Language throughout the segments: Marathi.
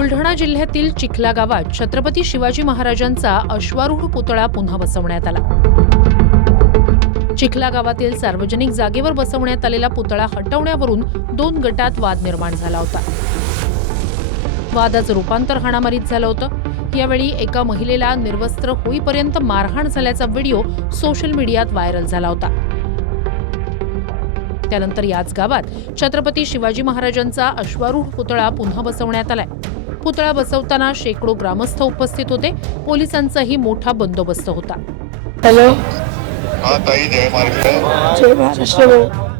बुलढाणा जिल्ह्यातील चिखला गावात छत्रपती शिवाजी महाराजांचा अश्वारूढ पुतळा पुन्हा बसवण्यात आला। चिखला गावातील सार्वजनिक जागेवर बसवण्यात आलेला पुतळा हटवण्यावरून दोन गटात वाद निर्माण झाला होता। वादाचं रूपांतर हाणामारीत झालं होतं। यावेळी एका महिलेला निर्वस्त्र होईपर्यंत मारहाण झाल्याचा व्हिडिओ सोशल मीडियात व्हायरल झाला होता। त्यानंतर याच गावात छत्रपती शिवाजी महाराजांचा अश्वारूढ पुतळा पुन्हा बसवण्यात आलाय। पुतळा बसवताना शेकडो ग्रामस्थ उपस्थित होते। पोलिसांचाही मोठा बंदोबस्त होता। हॅलो, जय महाराष्ट्र। जय महाराष्ट्र।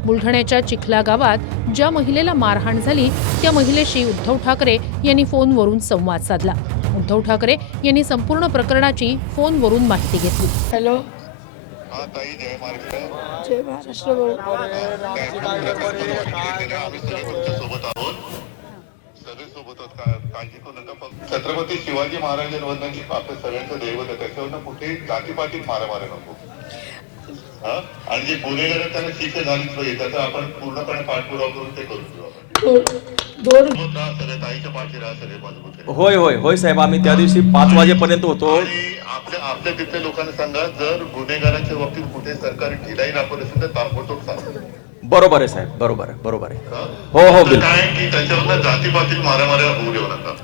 बुलढाण्याच्या चिखला गावात ज्या महिलेला मारहाण झाली त्या महिलेशी उद्धव ठाकरे यांनी फोनवरून संवाद साधला। उद्धव ठाकरे यांनी संपूर्ण प्रकरणाची फोनवरून माहिती घेतली। हॅलो, जय महाराष्ट्र। जय महाराष्ट्र। छत्रपती शिवाजी महाराजांवरची आपल्या सगळ्यांचं दैवत आहे, त्याच्यावरनं कुठे जातीपातीत मारामारी नको। आणि जे गुन्हेगार त्यांना शिक्षा झालीच पाहिजे, त्याचा आपण पूर्णपणे पाठपुरावा करून ते करू। ताईच्या पाठी राहा सगळे मजबूत। होय होय होय साहेब, आम्ही त्या दिवशी 5 वाजेपर्यंत होतो। आपल्या तिथल्या लोकांना सांगा, जर गुन्हेगारांच्या बाबतीत कुठे सरकारी ढिलाई दाखवत असेल तर ताबडतोब सांगा। बरोबर आहे साहेब, बरोबर आहे। हो हो बिलकुल। काय की त्याच्यावर जातीपातीत मारामारी होऊ देऊ नका।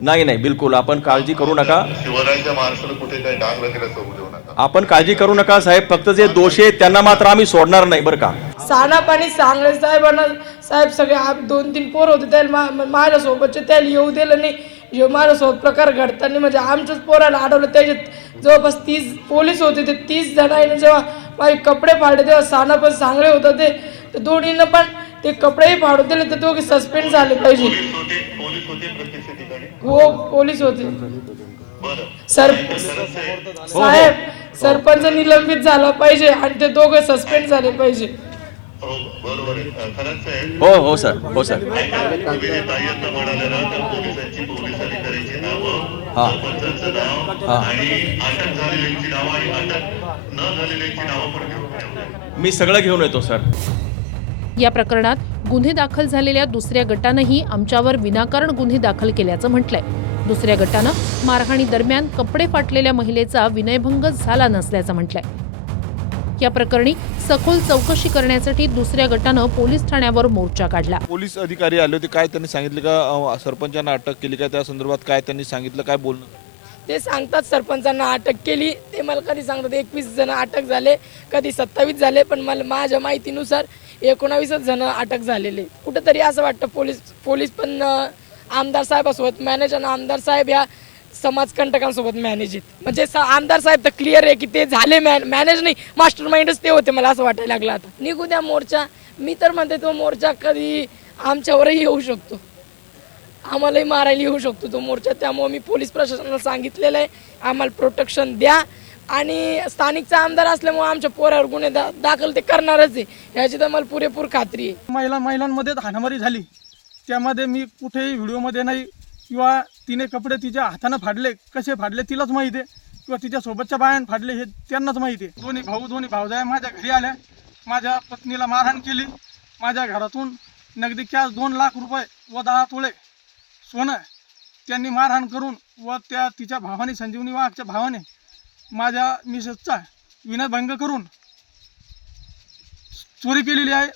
नाही बिलकुल, आपण काळजी करू नका। शिवरायांच्या माणसाला कुठे काही डाग लागेल असं होऊ देऊ नका। आपण काळजी करू नका साहेब, फक्त जे दोषी आहेत त्यांना मात्र आम्ही सोडणार नाही बरं का। साना पाणी सांगले साहेबांना, साहेब सगळे 2-3 पोर होते त्याला माझ्यासोबतचे त्याला येऊ दिलं नाही। जो माझ्यासोबत प्रकार घडताना म्हणजे आमच्याच पोराला अडवलं। त्याच्यात जवळपास 30 पोलीस होते। ते 30 जणांनी जेव्हा माझे कपडे फाडले तेव्हा साना पण चांगले होतं ते दोन्हीनं पण ते कपडेही फाडून दिले। तर दोघे सस्पेंड झाले पाहिजे। हो, पोलीस होते। साहेब सरपंच निलंबित झाला पाहिजे आणि ते दोघे सस्पेंड झाले पाहिजे। हो सर। मी सगळं घेऊन येतो सर। या प्रकरणात गुन्हे दाखल झालेल्या दुसऱ्या गटानंही आमच्यावर विनाकारण गुन्हे दाखल केल्याचं म्हटलंय। दुसऱ्या गटानं मारहाणी दरम्यान कपडे फाटलेल्या महिलेचा विनयभंग झाला नसल्याचं म्हटलंय। या प्रकरणी सखोल चौकशी करण्यासाठी दुसऱ्या गटानं पोलीस ठाण्यावर मोर्चा काढला। पोलीस अधिकारी आले होते, काय त्यांनी सांगितलं का सरपंचांना अटक केली का, त्या संदर्भात काय त्यांनी सांगितलं, काय बोलणं? ते सांगतात सरपंचांना अटक केली, ते मला कधी सांगतात 21 जण अटक झाले, कधी 27 झाले, पण मला माझ्या माहितीनुसार 19 जण अटक झालेले। कुठेतरी असं वाटतं पोलीस पण आमदार साहेबासोबत मॅनेज आणि आमदार साहेब या समाजकंटकांसोबत मॅनेज आहेत। म्हणजे आमदार साहेब तर क्लिअर आहे की ते झाले मॅनेज नाही, मास्टर माइंडच ते होते। मला असं वाटायला लागलं आता निघू द्या मोर्चा। मी तर म्हणते तो मोर्चा कधी आमच्यावरही येऊ शकतो, आम्हालाही मारायला येऊ शकतो तो मोर्चा। त्यामुळे मी पोलीस प्रशासनाला सांगितलेलं आहे, आम्हाला प्रोटेक्शन द्या। आणि स्थानिकचा आमदार असल्यामुळे आमच्या पोरावर गुन्हे दाखल ते करणारच आहे, याची तर मला पुरेपूर खात्री आहे। महिलांमध्ये हाणामारी झाली, त्यामध्ये मी कुठेही व्हिडिओमध्ये नाही, किंवा तिने कपडे तिच्या हाताने फाडले, कसे फाडले तिलाच माहिती आहे, किंवा तिच्या सोबतच्या बायान फाडले हे त्यांनाच माहिती आहे। दोन्ही भावजाया माझ्या घरी आल्या, माझ्या पत्नीला मारहाण केली। माझ्या घरातून नगदी कॅश 2 लाख रुपये व 10 तोळे सोनं त्यांनी मारहाण करून व तिच्या भावाने, संजीवनी वाघच्या भावाने माझ्या मिसेसचा विनयभंग करून चोरी केलेली आहे।